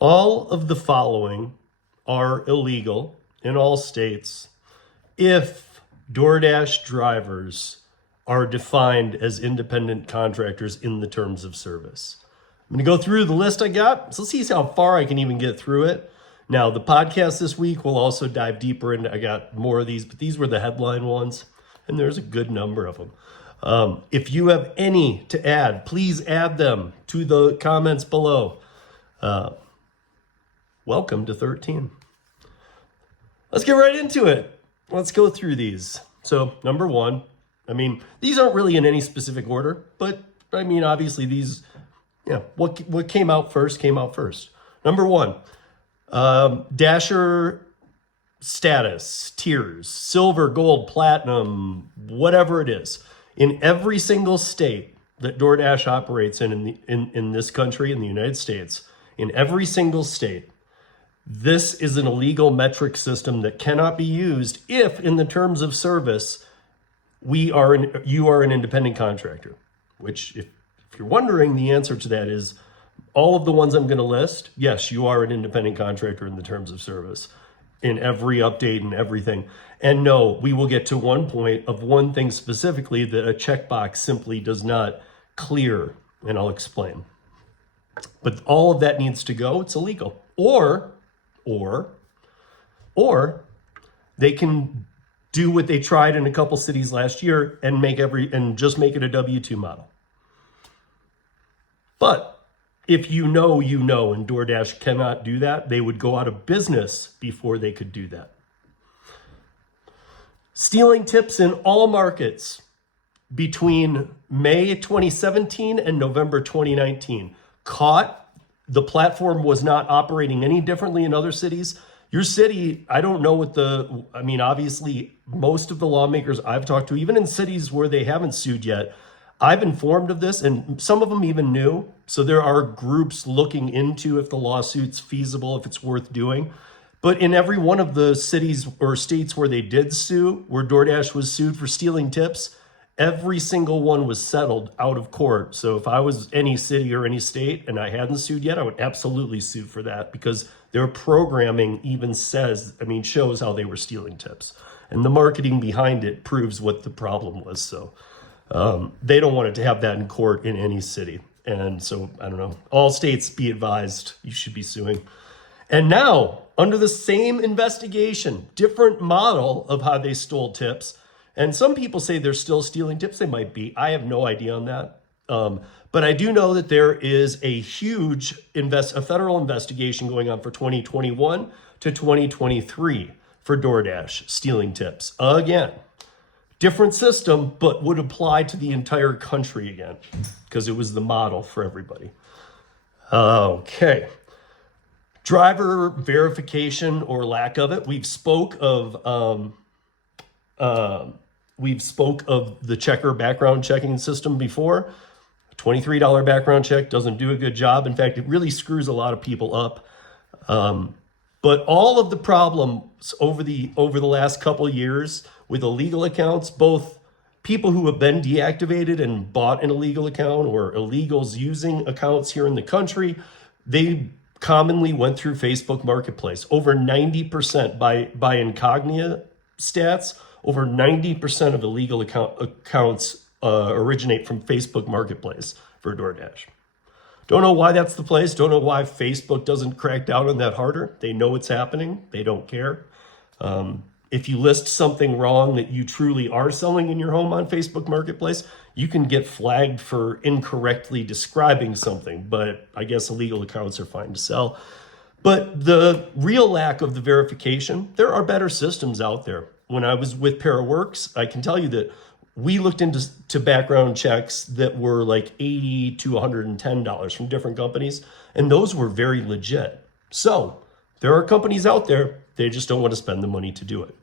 All of the following are illegal in all states if DoorDash drivers are defined as independent contractors in the terms of service. I'm going to go through the list I got. So let's see how far I can even get through it. Now, the podcast this week will also dive deeper into, I got more of these, but these were the headline ones, and there's a good number of them. If you have any to add, please add them to the comments below. Welcome to 13. Let's get right into it. Let's go through these. So, number one, these aren't really in any specific order, but obviously these, what came out first came out first. Number one, Dasher status, tiers, silver, gold, platinum, whatever it is. In every single state that DoorDash operates in this country, in the United States, in every single state, this is an illegal metric system that cannot be used if, in the terms of service, you are an independent contractor. Which, if you're wondering, the answer to that is all of the ones I'm going to list. Yes, you are an independent contractor in the terms of service in every update and everything. And no, we will get to one point of one thing specifically that a checkbox simply does not clear, and I'll explain. But all of that needs to go. It's illegal. Or they can do what they tried in a couple cities last year and just make it a W-2 model. But if you know, and DoorDash cannot do that, they would go out of business before they could do that. Stealing tips in all markets between May 2017 and November 2019. Caught. The platform was not operating any differently in other cities. Your city, I don't know what obviously most of the lawmakers I've talked to, even in cities where they haven't sued yet, I've informed of this, and some of them even knew. So there are groups looking into if the lawsuit's feasible, if it's worth doing. But in every one of the cities or states where they did sue, where DoorDash was sued for stealing tips, every single one was settled out of court. So if I was any city or any state and I hadn't sued yet, I would absolutely sue for that because their programming even shows how they were stealing tips. And the marketing behind it proves what the problem was. So they don't want it to have that in court in any city. And so, I don't know, all states be advised, you should be suing. And now, under the same investigation, different model of how they stole tips. And some people say they're still stealing tips. They might be. I have no idea on that. But I do know that there is a huge a federal investigation going on for 2021 to 2023 for DoorDash stealing tips. Again, different system, but would apply to the entire country again because it was the model for everybody. Okay. Driver verification or lack of it. We've spoke of the checker background checking system before. $23 background check doesn't do a good job. In fact, it really screws a lot of people up. But all of the problems over the last couple of years with illegal accounts, both people who have been deactivated and bought an illegal account or illegals using accounts here in the country, they commonly went through Facebook Marketplace. Over 90% by Incognita stats, over 90% of illegal accounts originate from Facebook Marketplace for DoorDash. Don't know why that's the place. Don't know why Facebook doesn't crack down on that harder. They know it's happening. They don't care. If you list something wrong that you truly are selling in your home on Facebook Marketplace, you can get flagged for incorrectly describing something. But I guess illegal accounts are fine to sell. But the real lack of the verification, there are better systems out there. When I was with ParaWorks, I can tell you that we looked into background checks that were like $80 to $110 from different companies, and those were very legit. So there are companies out there, they just don't want to spend the money to do it.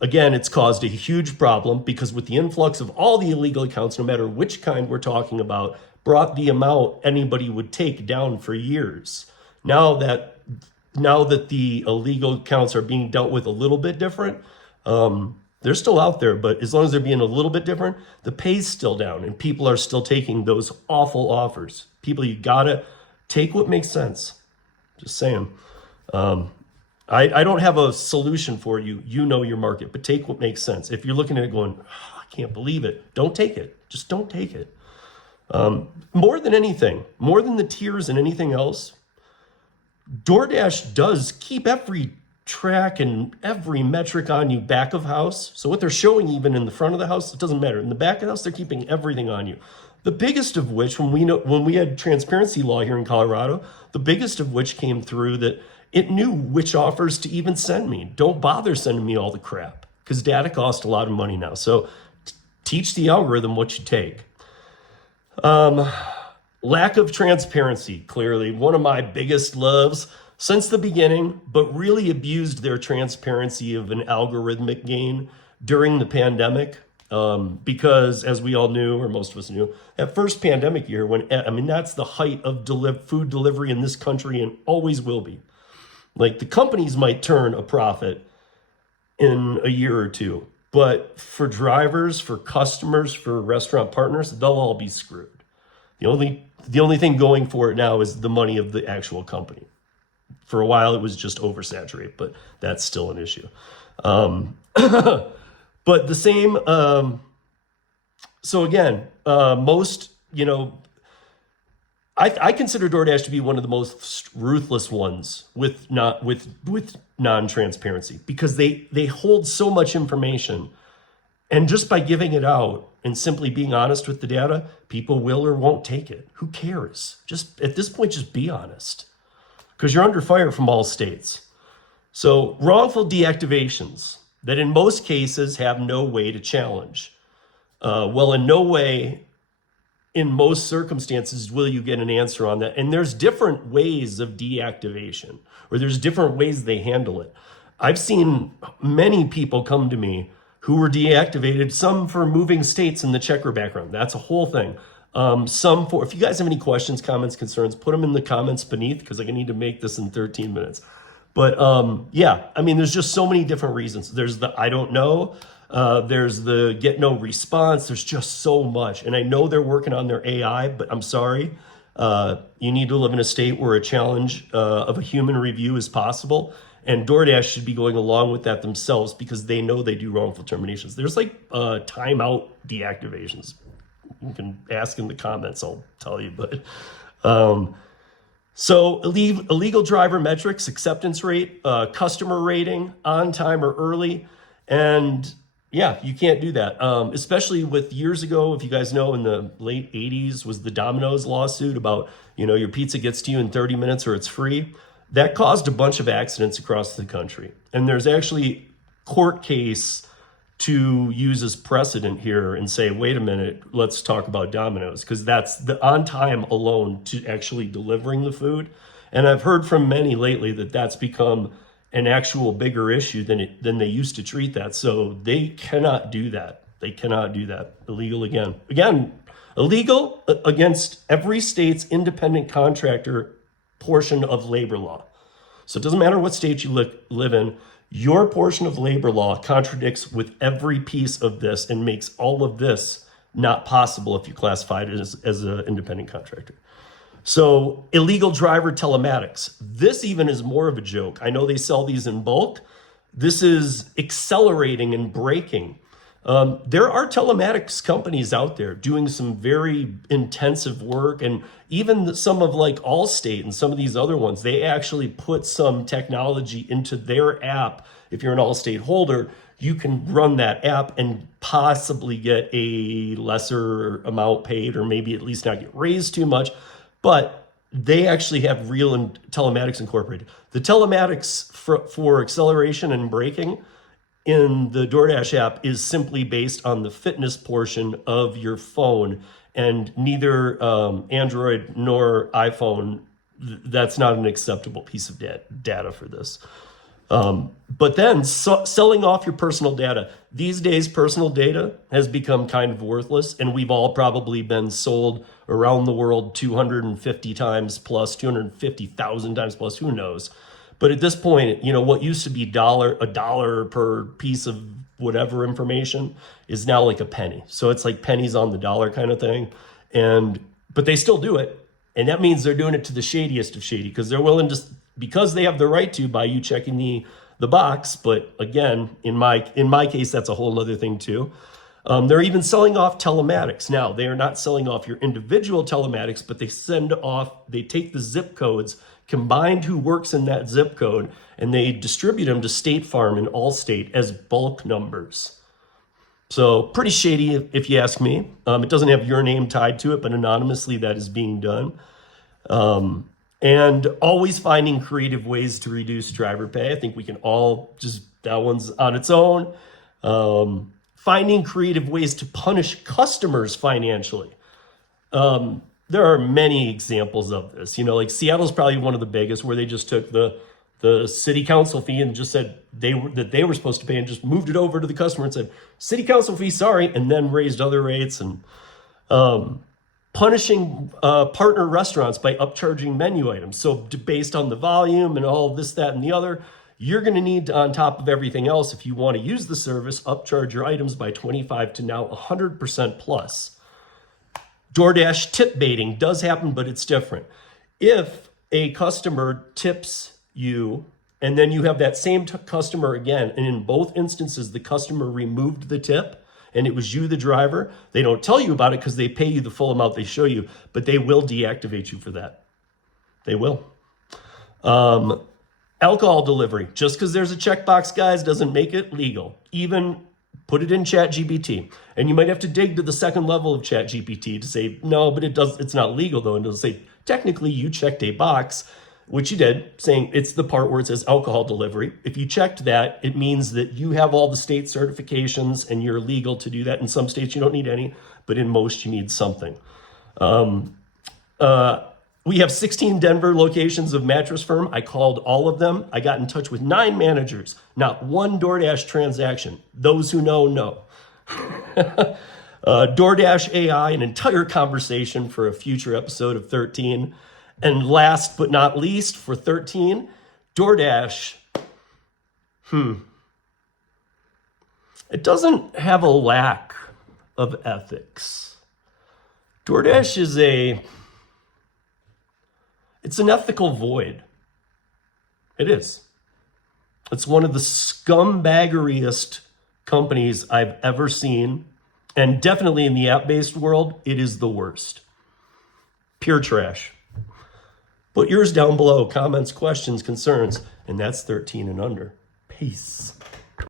Again, it's caused a huge problem because with the influx of all the illegal accounts, no matter which kind we're talking about, brought the amount anybody would take down for years. Now that the illegal accounts are being dealt with a little bit different, they're still out there, but as long as they're being a little bit different, the pay's still down and people are still taking those awful offers. People, you gotta take what makes sense. Just saying. I don't have a solution for you. You know your market, but take what makes sense. If you're looking at it going, oh, I can't believe it, don't take it. Just don't take it. More than anything, more than the tiers and anything else, DoorDash does keep every track and every metric on you back of house. So what they're showing even in the front of the house, it doesn't matter. In the back of the house, they're keeping everything on you. The biggest of which, when we had transparency law here in Colorado, the biggest of which came through that it knew which offers to even send me. Don't bother sending me all the crap because data costs a lot of money now. So teach the algorithm what you take. Lack of transparency, clearly one of my biggest loves since the beginning, but really abused their transparency of an algorithmic gain during the pandemic. Because as we all knew, or most of us knew, that first pandemic year that's the height of food delivery in this country and always will be. Like the companies might turn a profit in a year or two, but for drivers, for customers, for restaurant partners, they'll all be screwed. The only thing going for it now is the money of the actual company. For a while, it was just oversaturated, but that's still an issue. But the same. So again, most, I consider DoorDash to be one of the most ruthless ones with non-transparency because they hold so much information. And just by giving it out and simply being honest with the data, people will or won't take it. Who cares? Just at this point, just be honest because you're under fire from all states. So wrongful deactivations that in most cases have no way to challenge. In no way, in most circumstances, will you get an answer on that. And there's different ways of deactivation or there's different ways they handle it. I've seen many people come to me who were deactivated, some for moving states in the checker background. That's a whole thing. If you guys have any questions, comments, concerns, put them in the comments beneath because I need to make this in 13 minutes. But there's just so many different reasons. There's the I don't know. There's the get no response. There's just so much. And I know they're working on their AI, but I'm sorry. You need to live in a state where a challenge of a human review is possible. And DoorDash should be going along with that themselves because they know they do wrongful terminations. There's like timeout deactivations. You can ask in the comments, I'll tell you. But so illegal driver metrics, acceptance rate, customer rating, on time or early. And yeah, you can't do that. Especially with years ago, if you guys know, in the late 80s was the Domino's lawsuit about, your pizza gets to you in 30 minutes or it's free. That caused a bunch of accidents across the country. And there's actually court case to use as precedent here and say, wait a minute, let's talk about Domino's, because that's the on time alone to actually delivering the food. And I've heard from many lately that that's become an actual bigger issue than they used to treat that. So they cannot do that. They cannot do that. Illegal again. Again, illegal against every state's independent contractor portion of labor law. So it doesn't matter what state you live in, your portion of labor law contradicts with every piece of this and makes all of this not possible if you classify it as an independent contractor. So illegal driver telematics. This even is more of a joke. I know they sell these in bulk. This is accelerating and braking. There are telematics companies out there doing some very intensive work, and even some of like Allstate and some of these other ones, they actually put some technology into their app. If you're an Allstate holder, you can run that app and possibly get a lesser amount paid, or maybe at least not get raised too much. But they actually have real telematics incorporated. The telematics for acceleration and braking in the DoorDash app is simply based on the fitness portion of your phone, and neither Android nor iPhone, that's not an acceptable piece of data for this. But then selling off your personal data. These days, personal data has become kind of worthless, and we've all probably been sold around the world 250 times plus, 250,000 times plus, who knows? But at this point, what used to be a dollar per piece of whatever information is now like a penny. So it's like pennies on the dollar kind of thing. But they still do it. And that means they're doing it to the shadiest of shady, because they're willing to because they have the right to by you checking the box. But again, in my case, that's a whole other thing too. They're even selling off telematics. Now, they are not selling off your individual telematics, but they take the zip codes, combined who works in that zip code, and they distribute them to State Farm and Allstate as bulk numbers. So pretty shady, if you ask me. It doesn't have your name tied to it, but anonymously that is being done. And always finding creative ways to reduce driver pay. I think we can all that one's on its own. Finding creative ways to punish customers financially. There are many examples of this. Like Seattle's probably one of the biggest, where they just took the city council fee and just said that they were supposed to pay and just moved it over to the customer and said, city council fee, sorry, and then raised other rates. And punishing partner restaurants by upcharging menu items. So based on the volume and all this, that, and the other, you're going to need to, on top of everything else, if you want to use the service, upcharge your items by 25 to now 100% plus. DoorDash tip baiting does happen, but it's different. If a customer tips you and then you have that same customer again, and in both instances, the customer removed the tip and it was you, the driver, they don't tell you about it because they pay you the full amount they show you, but they will deactivate you for that. They will. Alcohol delivery, just because there's a checkbox, guys, doesn't make it legal. Even put it in ChatGPT. And you might have to dig to the second level of ChatGPT to say, no, but it's not legal though. And it'll say, technically you checked a box, which you did, saying it's the part where it says alcohol delivery. If you checked that, it means that you have all the state certifications and you're legal to do that. In some states you don't need any, but in most you need something. We have 16 Denver locations of Mattress Firm. I called all of them. I got in touch with 9 managers, not one DoorDash transaction. Those who know, know. DoorDash AI, an entire conversation for a future episode of 13. And last but not least, for 13, DoorDash, it doesn't have a lack of ethics. DoorDash is it's an ethical void. It is. It's one of the scumbaggeriest companies I've ever seen. And definitely in the app-based world, it is the worst. Pure trash. Put yours down below, comments, questions, concerns, and that's 13 and under. Peace.